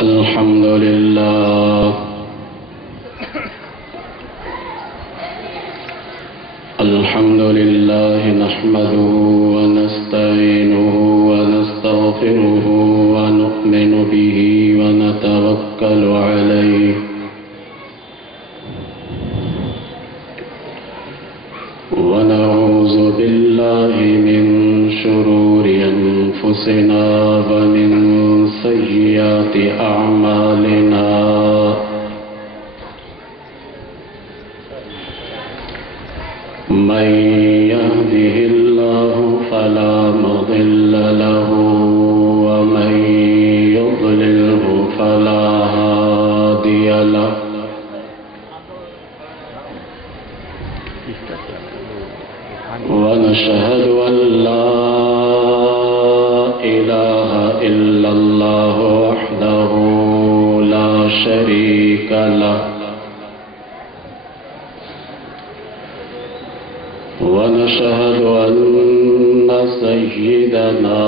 الحمد لله نحمده ونستعينه ونستغفره ونؤمن به ونتوكل عليه ونعوذ بالله من شرور أنفسنا ومن سيئات أعمالنا من يهده الله فلا مضل له ومن يضلله فلا هادي له ونشهد أن لا إله إلا الله وحده لا شريك له ونشهد أن سيدنا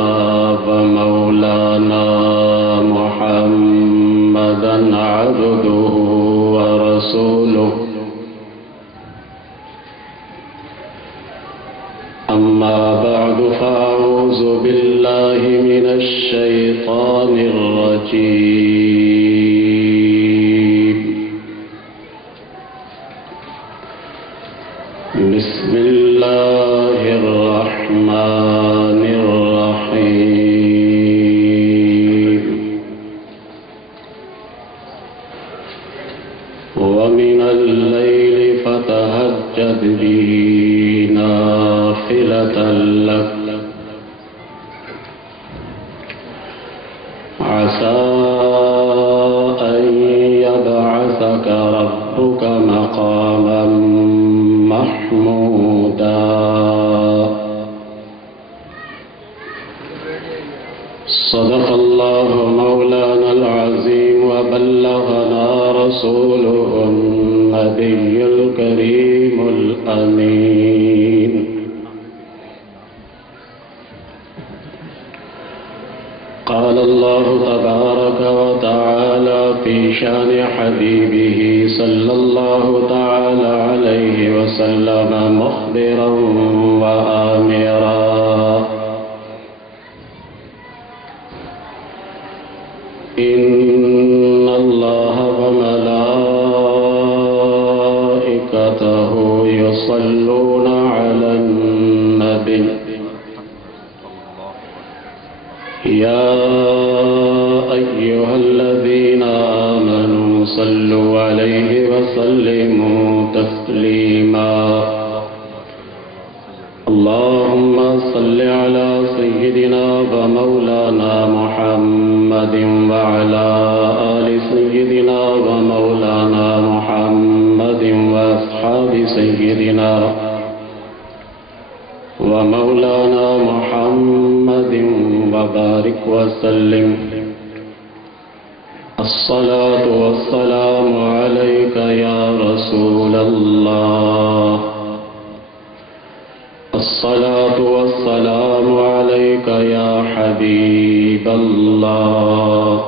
ومولانا محمدا عبده ورسوله أما بعد فأعوذ بالله من الشيطان الرجيم بسم الله الرحمن الرحيم ومن الليل فتهجد به نافلة لك عسى أن يبعثك ربك مقاما محمودا صدق الله مولانا العظيم وبلغنا رسوله النبي الكريم الأمين قال الله تبارك وتعالى في شان حبيبه صلى الله تعالى عليه وسلم مخبرا وآمرا إن الله وملائكته يصلون على النبي يا أيها الذين آمنوا صلوا عليه وسلموا تسليما اللهم صل على سيدنا ومولانا محمد وعلى آل سيدنا ومولانا محمد وأصحاب سيدنا ومولانا محمد وبارك وسلم الصلاة والسلام عليك يا رسول الله الصلاة والسلام عليك يا حبيب الله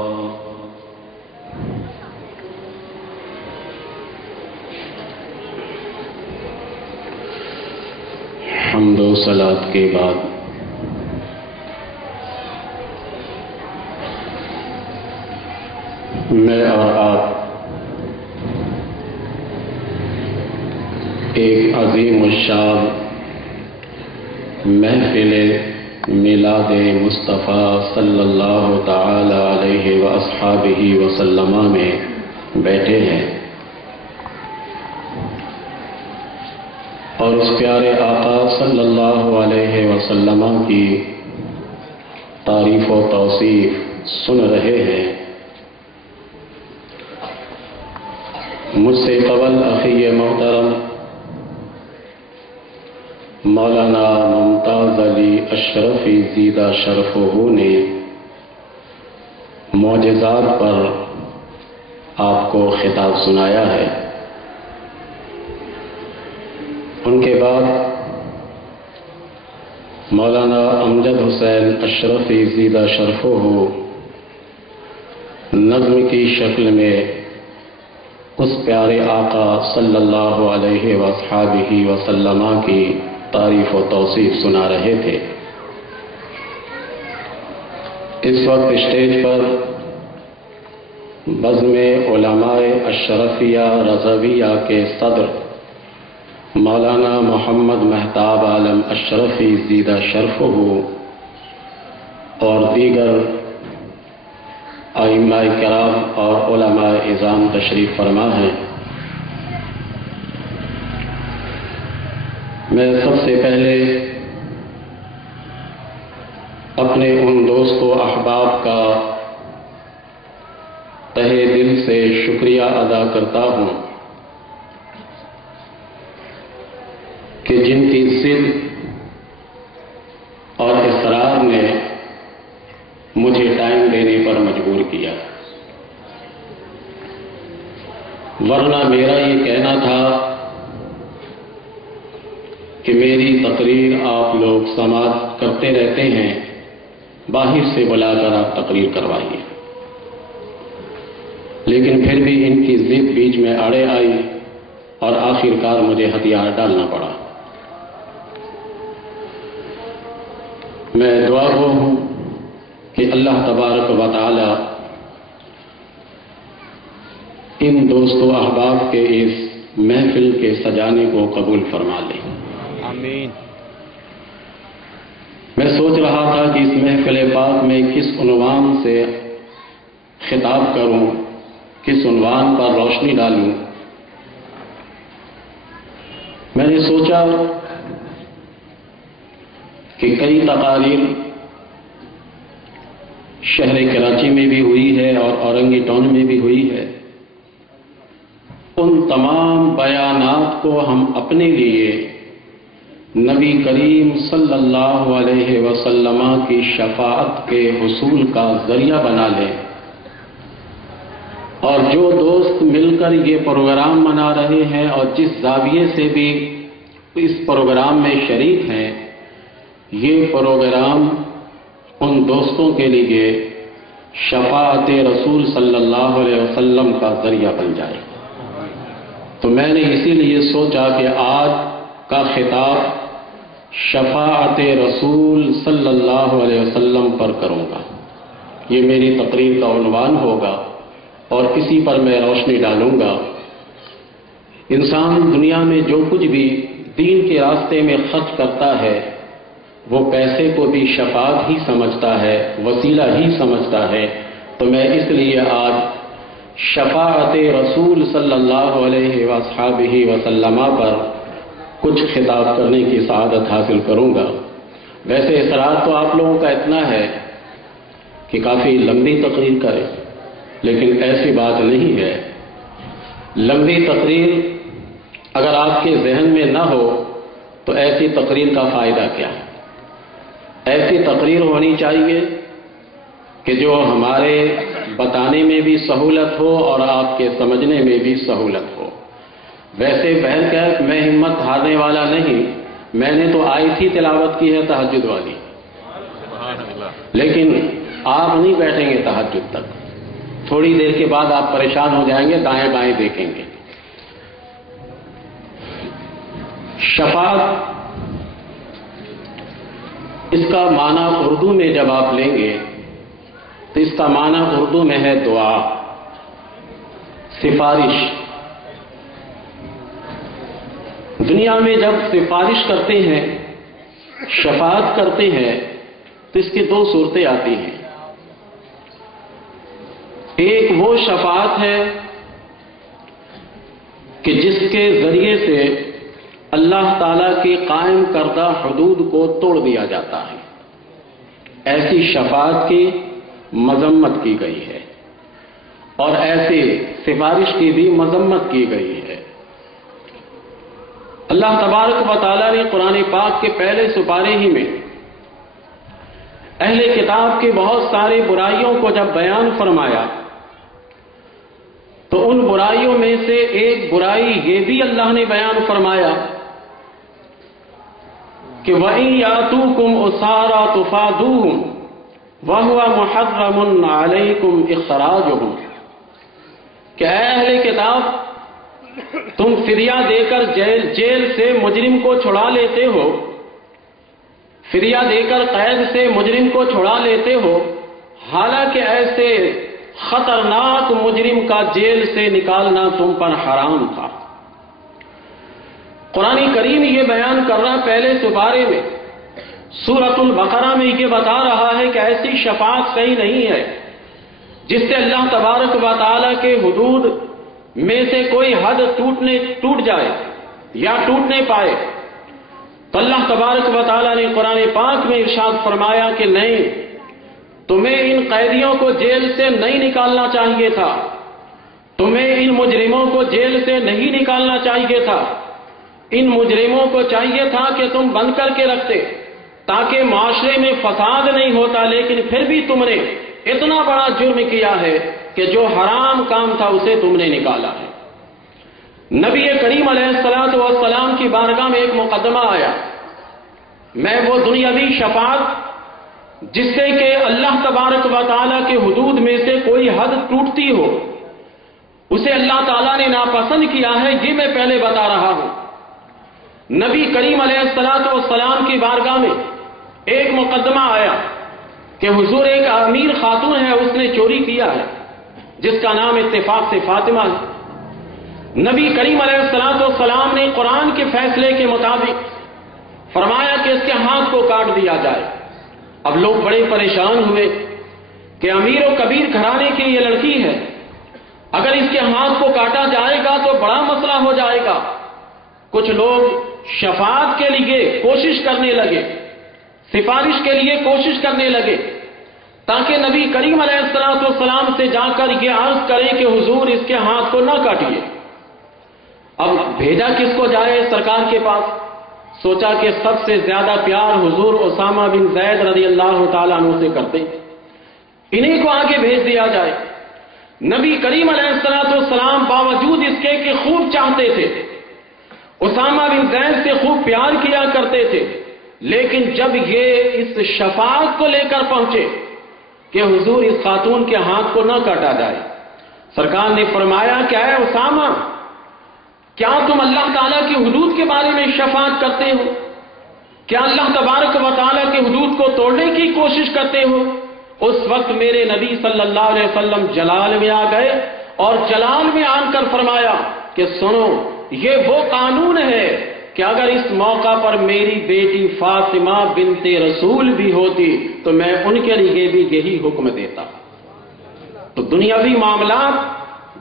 حمد و صلاۃ کے بعد میں اور آپ ایک عظیم الشان محفل میلاد مصطفیٰ صلی اللہ تعالی علیہ واصحابہ وسلم میں بیٹھے ہیں اور اس پیارے آقا صلی اللہ علیہ وسلم کی تعریف و توصیف سن رہے ہیں۔ مجھ سے قبل اخی محترم مولانا ممتاز علی اشرفی زیدہ شرفہ نے معجزات پر آپ کو خطاب سنایا ہے۔ ان کے بعد مولانا امجد حسین اشرفی زیدہ شرفہ نظم کی شکل میں اس پیارے آقا صلی اللہ علیہ وصحبہ وسلم کی تعریف و توصیف سنا رہے تھے۔ اس وقت اسٹیج پر بزم علماء اشرفیہ رضویہ کے صدر مولانا محمد مہتاب عالم اشرفی زیدہ شرفہ اور دیگر ائمہ کرام اور علماء اعظام تشریف فرما ہیں۔ میں سب سے پہلے اپنے ان دوست و احباب کا تہہ دل سے شکریہ ادا کرتا ہوں کہ جن کی ضد اور اصرار نے مجھے ٹائم دینے پر مجبور کیا، ورنہ میرا یہ کہنا تھا کہ میری تقریر آپ لوگ سماعت کرتے رہتے ہیں، باہر سے بلا کر آپ تقریر کروائیے، لیکن پھر بھی ان کی ضد بیچ میں اڑے آئی اور آخرکار مجھے ہتھیار ڈالنا پڑا۔ میں دعا گو ہوں کہ اللہ تبارک و تعالی ان دوست و احباب کے اس محفل کے سجانے کو قبول فرما لے، آمین۔ میں سوچ رہا تھا کہ اس محفل پاک میں کس عنوان سے خطاب کروں، کس عنوان پر روشنی ڈالوں۔ میں نے سوچا کہ کئی تقاریر شہر کراچی میں بھی ہوئی ہے اور اورنگی ٹاؤن میں بھی ہوئی ہے، ان تمام بیانات کو ہم اپنے لیے نبی کریم صلی اللہ علیہ وسلم کی شفاعت کے حصول کا ذریعہ بنا لیں، اور جو دوست مل کر یہ پروگرام منا رہے ہیں اور جس زاویے سے بھی اس پروگرام میں شریک ہیں، یہ پروگرام ان دوستوں کے لیے شفاعت رسول صلی اللہ علیہ وسلم کا ذریعہ بن جائے۔ تو میں نے اسی لیے سوچا کہ آج کا خطاب شفاعت رسول صلی اللہ علیہ وسلم پر کروں گا، یہ میری تقریر کا عنوان ہوگا اور اسی پر میں روشنی ڈالوں گا۔ انسان دنیا میں جو کچھ بھی دین کے راستے میں خرچ کرتا ہے وہ پیسے کو بھی شفاعت ہی سمجھتا ہے، وسیلہ ہی سمجھتا ہے، تو میں اس لیے آج شفاعت رسول صلی اللہ علیہ وصحبہ وسلم پر کچھ خطاب کرنے کی سعادت حاصل کروں گا۔ ویسے اصرار تو آپ لوگوں کا اتنا ہے کہ کافی لمبی تقریر کریں، لیکن ایسی بات نہیں ہے۔ لمبی تقریر اگر آپ کے ذہن میں نہ ہو تو ایسی تقریر کا فائدہ کیا ہے؟ ایسی تقریر ہونی چاہیے کہ جو ہمارے بتانے میں بھی سہولت ہو اور آپ کے سمجھنے میں بھی سہولت ہو۔ ویسے بہن کہ میں ہمت ہارنے والا نہیں، میں نے تو آیت ہی تلاوت کی ہے تہجد والی، لیکن آپ نہیں بیٹھیں گے تہجد تک، تھوڑی دیر کے بعد آپ پریشان ہو جائیں گے، دائیں بائیں دیکھیں گے۔ شفاعت، اس کا معنی اردو میں جب آپ لیں گے تو اس کا معنی اردو میں ہے دعا، سفارش۔ دنیا میں جب سفارش کرتے ہیں، شفاعت کرتے ہیں، تو اس کی دو صورتیں آتی ہیں۔ ایک وہ شفاعت ہے کہ جس کے ذریعے سے اللہ تعالیٰ کی قائم کردہ حدود کو توڑ دیا جاتا ہے، ایسی شفاعت کی مذمت کی گئی ہے اور ایسی سفارش کی بھی مذمت کی گئی ہے۔ اللہ تبارک و تعالیٰ نے قرآن پاک کے پہلے سپارے ہی میں اہل کتاب کی بہت ساری برائیوں کو جب بیان فرمایا تو ان برائیوں میں سے ایک برائی یہ بھی اللہ نے بیان فرمایا کہ وَإِن يَأْتُوكُمْ أُسَارَىٰ تُفَادُوهُمْ وَهُوَ مُحَرَّمٌ عَلَيْكُمْ إِخْرَاجُهُمْ، کہ اے اہل کتاب، تم فدیہ دے کر جیل سے مجرم کو چھڑا لیتے ہو، فدیہ دے کر قید سے مجرم کو چھڑا لیتے ہو، حالانکہ ایسے خطرناک مجرم کا جیل سے نکالنا تم پر حرام تھا۔ قرآن کریم یہ بیان کر رہا پہلے سپارے میں، سورۃ البقرہ میں یہ بتا رہا ہے کہ ایسی شفاعت صحیح نہیں ہے جس سے اللہ تبارک و تعالیٰ کے حدود میں سے کوئی حد ٹوٹ جائے یا ٹوٹ نہیں پائے۔ تو اللہ تبارک و تعالیٰ نے قرآن پاک میں ارشاد فرمایا کہ نہیں، تمہیں ان قیدیوں کو جیل سے نہیں نکالنا چاہیے تھا، تمہیں ان مجرموں کو جیل سے نہیں نکالنا چاہیے تھا، ان مجرموں کو چاہیے تھا کہ تم بند کر کے رکھتے تاکہ معاشرے میں فساد نہیں ہوتا، لیکن پھر بھی تم نے اتنا بڑا جرم کیا ہے کہ جو حرام کام تھا اسے تم نے نکالا ہے۔ نبی کریم علیہ السلام کی بارگاہ میں ایک مقدمہ آیا، میں وہ دنیاوی شفاعت جس سے کہ اللہ تبارک و تعالیٰ کے حدود میں سے کوئی حد ٹوٹتی ہو اسے اللہ تعالیٰ نے ناپسند کیا ہے، یہ میں پہلے بتا رہا ہوں۔ نبی کریم علیہ السلام کی بارگاہ میں ایک مقدمہ آیا کہ حضور ایک امیر خاتون ہے، اس نے چوری کیا ہے جس کا نام اتفاق سے فاطمہ ہے۔ نبی کریم علیہ السلام نے قرآن کے فیصلے کے مطابق فرمایا کہ اس کے ہاتھ کو کاٹ دیا جائے۔ اب لوگ بڑے پریشان ہوئے کہ امیر و کبیر گھرانے کی یہ لڑکی ہے، اگر اس کے ہاتھ کو کاٹا جائے گا تو بڑا مسئلہ ہو جائے گا۔ کچھ لوگ شفاعت کے لیے کوشش کرنے لگے، سفارش کے لیے کوشش کرنے لگے تاکہ نبی کریم علیہ السلام سے جا کر یہ عرض کریں کہ حضور اس کے ہاتھ کو نہ کاٹیے۔ اب بھیجا کس کو جائے سرکار کے پاس؟ سوچا کہ سب سے زیادہ پیار حضور اسامہ بن زید رضی اللہ تعالیٰ عنہ سے کرتے، انہیں کو آگے بھیج دیا جائے۔ نبی کریم علیہ السلام باوجود اس کے کہ خوب چاہتے تھے، اسامہ بن زید سے خوب پیار کیا کرتے تھے، لیکن جب یہ اس شفاعت کو لے کر پہنچے کہ حضور اس خاتون کے ہاتھ کو نہ کاٹا جائے، سرکار نے فرمایا کہ اے اسامہ، کیا تم اللہ تعالیٰ کی حدود کے بارے میں شفاعت کرتے ہو؟ کیا اللہ تبارک و تعالیٰ کے حدود کو توڑنے کی کوشش کرتے ہو؟ اس وقت میرے نبی صلی اللہ علیہ وسلم جلال میں آ گئے اور جلال میں آن کر فرمایا کہ سنو، یہ وہ قانون ہے کہ اگر اس موقع پر میری بیٹی فاطمہ بنت رسول بھی ہوتی تو میں ان کے لیے بھی یہی حکم دیتا۔ تو دنیاوی معاملات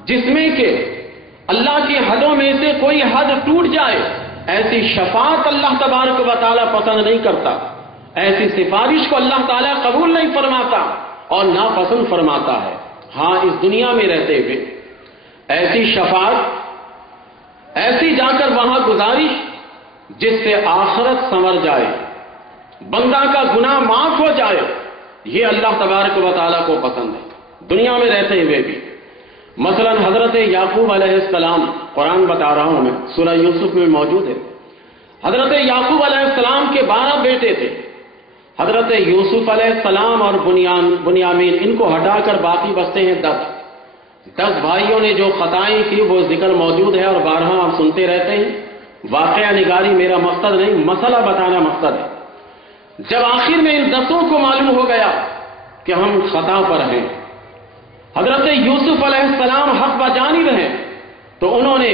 جس میں کہ اللہ کی حدوں میں سے کوئی حد ٹوٹ جائے، ایسی شفاعت اللہ تبارک و تعالیٰ پسند نہیں کرتا، ایسی سفارش کو اللہ تعالیٰ قبول نہیں فرماتا اور ناپسند فرماتا ہے۔ ہاں، اس دنیا میں رہتے ہوئے ایسی شفاعت، ایسی جا کر وہاں گزارش جس سے آخرت سنور جائے، بندہ کا گناہ معاف ہو جائے، یہ اللہ تبارک و تعالیٰ کو پسند ہے دنیا میں رہتے ہوئے بھی۔ مثلا حضرت یعقوب علیہ السلام، قرآن بتا رہا ہوں میں، سورہ یوسف میں موجود ہے، حضرت یعقوب علیہ السلام کے 12 بیٹے تھے، حضرت یوسف علیہ السلام اور بنیامین، ان کو ہٹا کر باقی بچتے ہیں 10 بھائیوں نے جو خطائیں کی وہ ذکر موجود ہے اور 12 آپ سنتے رہتے ہیں۔ واقعہ نگاری میرا مقصد نہیں، مسئلہ بتانا مقصد ہے۔ جب آخر میں ان 10 کو معلوم ہو گیا کہ ہم خطا پر ہیں، حضرت یوسف علیہ السلام حق بجانب ہیں، تو انہوں نے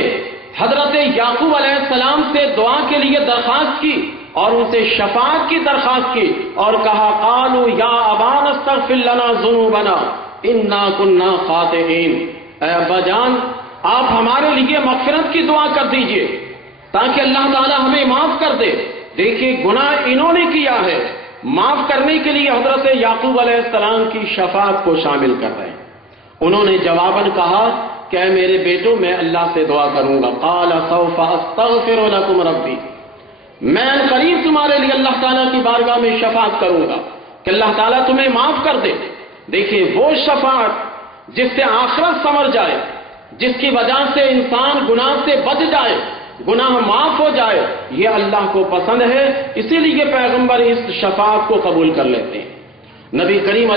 حضرت یعقوب علیہ السلام سے دعا کے لیے درخواست کی اور ان سے شفاعت کی درخواست کی اور کہا قالوا یا ابانا استغفر لنا ذنوبنا انا كنا خاطئین، اے ابا جان آپ ہمارے لیے مغفرت کی دعا کر دیجئے تاکہ اللہ تعالی ہمیں معاف کر دے۔ دیکھیے گناہ انہوں نے کیا ہے، معاف کرنے کے لیے حضرت یعقوب علیہ السلام کی شفاعت کو شامل کر رہے ہیں۔ انہوں نے جواباً کہا کہ اے میرے بیٹوں میں اللہ سے دعا کروں گا، قال سوف استغفر لكم ربی، میں قریب تمہارے لیے اللہ تعالیٰ کی بارگاہ میں شفاعت کروں گا کہ اللہ تعالیٰ تمہیں معاف کر دے۔ دیکھیے وہ شفاعت جس سے آخرت سنور جائے، جس کی وجہ سے انسان گناہ سے بچ جائے، گناہ معاف ہو جائے، یہ اللہ کو پسند ہے، اسی لیے پیغمبر اس شفاعت کو قبول کر لیتے ہیں۔ نبی کریم